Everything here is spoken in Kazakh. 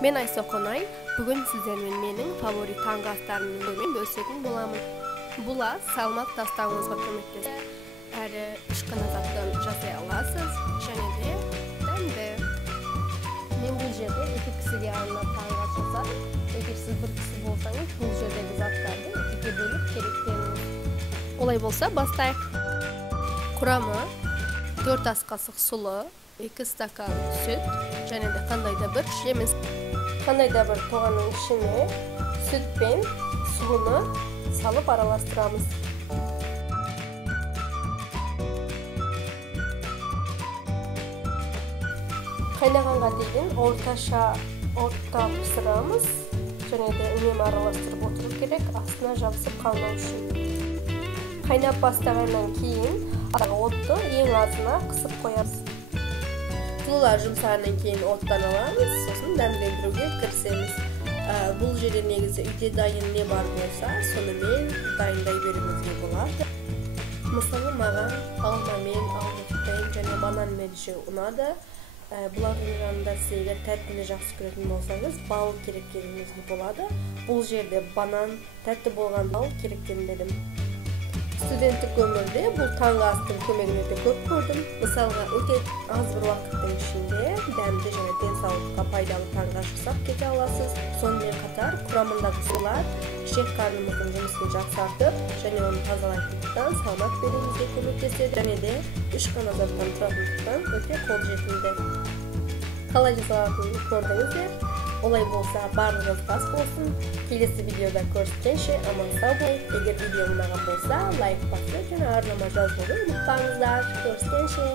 Men Aysa Konay, bugün sizlerмен mening favori tаңғы астарыммен бөлісетін боламын. Бұла салмақ тастауыңызға көмектеседі. Әрі ішкі назаттан жасай аласыз, және де дәмді. Мен бұл жерде 2 кісіге арнап таңғы ас жасадым. Егер сіз бір кісі болсаңыз, бұл жердегі заттарды 2-ге бөліп керектеніңіз. Олай болса, бастайық. Құрамы 4 ас қасық сұлы, 2 стакан сүт, және де қандай да бір жеміс. Қандай да бір тоғанның ішіне сүт пен суыны салып араластырамыз. Қайнағанға дейін орташа отта пісірамыз, және де үнемі араластырып отыру керек, астына жабысып қалмау үшін. Қайнап бастағаннан кейін отты ең азына қысып қоямыз. Жылылар жұмсағаннан кейін оттан аламыз, сосын дәмдендіруге кірісеміз. Бұл жерде негізі үйде дайын не бар болса, сонымен дайындай беруіңізге болады. Мысалы, маған алмамен, албыртпен және бананмен жеу ұнады. Бұлардың жанында сіздер тәттіні жақсы көретін болсаңыз, бал керектеніңізге болады. Бұл жерде банан, тәтті болған бал керектенбедім. Студенттік өмірде бұл таңғы астың көмегін көп көрдім. Мысалға, өте аз бір уақыттың ішінде дәмді және денсаулыққа пайдалы таңғы ас жасап кете аласыз. Сонымен қатар құрамындағы сулар ішек қарнымыздың жұмысын жақсартып, және оны тазалайтындықтан салмақ беруімізге көмектеседі, және де 3 қана заттан тұратындықтан өте қолжетімді. Қалай жасалатынын көрдіңіздер? Олай болса, барлығыңыз бас болсын. Келесі видеода көріскенше аман сау болыңыз. Егер видео ұнаған болса, лайк басып және арнама жазуды ұмытпаңыздар. Көріскенше.